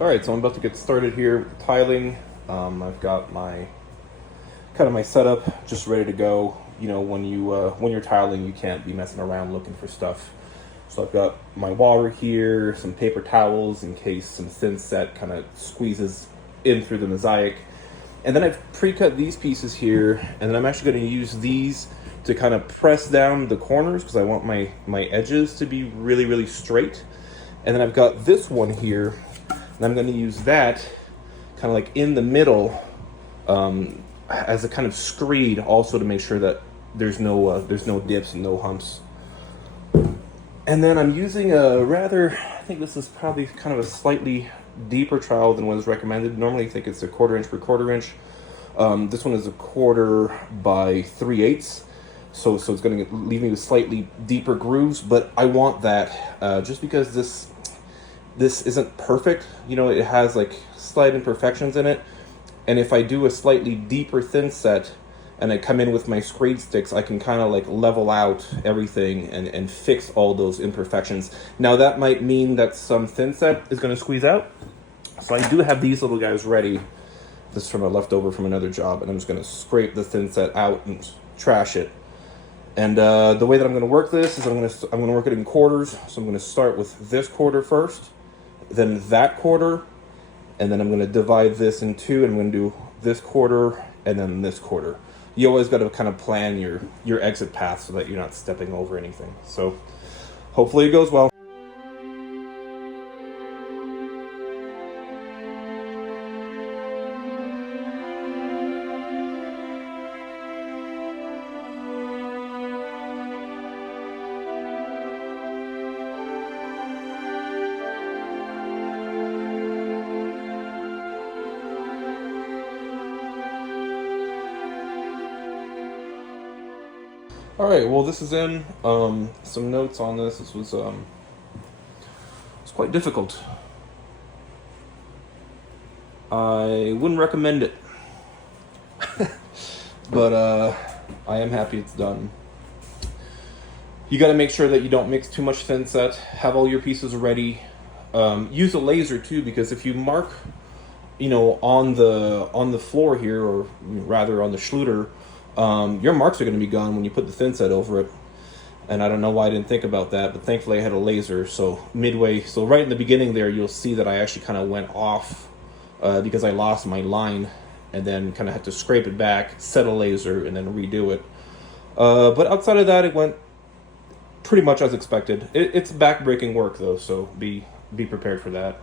Alright, so I'm about to get started here with the tiling. I've got my my setup just ready to go. You know, when you're tiling, you can't be messing around looking for stuff. So I've got my water here, some paper towels in case some thin set kind of squeezes in through the mosaic. And then I've pre-cut these pieces here, and then I'm actually going to use these to kind of press down the corners because I want my edges to be really, really straight. And then I've got this one here, and I'm going to use that kind of like in the middle as a kind of screed, also to make sure that there's no dips and no humps. And then I'm using I think this is probably kind of a slightly deeper trowel than what is recommended. Normally I think it's a 1/4 inch per 1/4 inch. This one is a 1/4 by 3/8. So it's going to leave me with slightly deeper grooves, but I want that just because this isn't perfect. You know, it has like slight imperfections in it. And if I do a slightly deeper thin set and I come in with my screed sticks, I can kind of like level out everything and fix all those imperfections. Now that might mean that some thin set is going to squeeze out. So I do have these little guys ready. This is from a leftover from another job, and I'm just going to scrape the thin set out and trash it. And the way that I'm going to work this is I'm going to work it in quarters. So I'm going to start with this quarter first, then that quarter, and then I'm going to divide this in two, and I'm going to do this quarter and then this quarter. You always got to kind of plan your exit path so that you're not stepping over anything. So hopefully it goes well. All right, well, this is in some notes on this. This was it's quite difficult. I wouldn't recommend it, but I am happy it's done. You got to make sure that you don't mix too much thin set. Have all your pieces ready. Use a laser too, because if you mark, you know, on the floor here, or rather on the Schluter, your marks are going to be gone when you put the thin set over it. And I don't know why I didn't think about that, but thankfully I had a laser. So right in the beginning there, you'll see that I actually kind of went off because I lost my line, and then kind of had to scrape it back, set a laser, and then redo it. But outside of that, it went pretty much as expected. It's back-breaking work though, so be prepared for that.